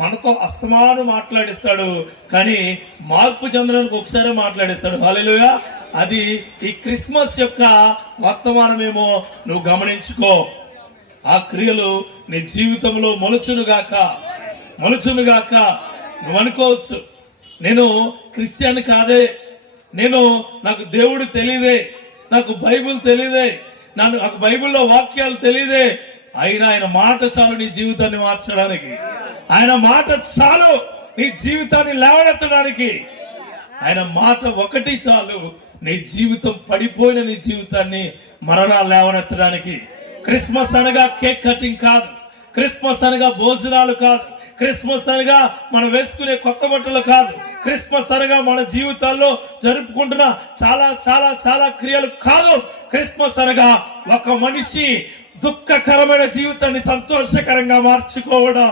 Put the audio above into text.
మనతో అస్తమాను మాట్లాడిస్తాడు, కానీ మార్పు చెందడానికి ఒకసారి మాట్లాడిస్తాడు. హల్లెలూయా. అది ఈ క్రిస్మస్ యొక్క వర్తమానమేమో నువ్వు గమనించుకో. ఆ క్రియలు నీ జీవితంలో మొలుచునుగాక. నువ్వు అనుకోవచ్చు, నేను క్రిస్టియన్ కాదే, నాకు దేవుడు తెలియదే, నాకు బైబిల్ తెలియదే, నాకు బైబిల్లో వాక్యాలు తెలియదే. అయినా ఆయన మాట చాలు నీ జీవితాన్ని మార్చడానికి. ఆయన మాట చాలు నీ జీవితాన్ని లేవనెత్తడానికి. ఆయన మాట ఒకటి చాలు నీ జీవితం పడిపోయిన నీ జీవితాన్ని మరలా లేవనెత్తడానికి. క్రిస్మస్ అనగా కేక్ కటింగ్ కాదు, క్రిస్మస్ అనగా భోజనాలు కాదు, క్రిస్మస్ అనగా మనం వేసుకునే కొత్త బట్టలు కాదు, క్రిస్మస్ అనగా మన జీవితాల్లో జరుపుకుంటున్న చాలా చాలా చాలా క్రియలు కాదు. క్రిస్మస్ అనగా ఒక మనిషి దుఃఖకరమైన జీవితాన్ని సంతోషకరంగా మార్చుకోవడం.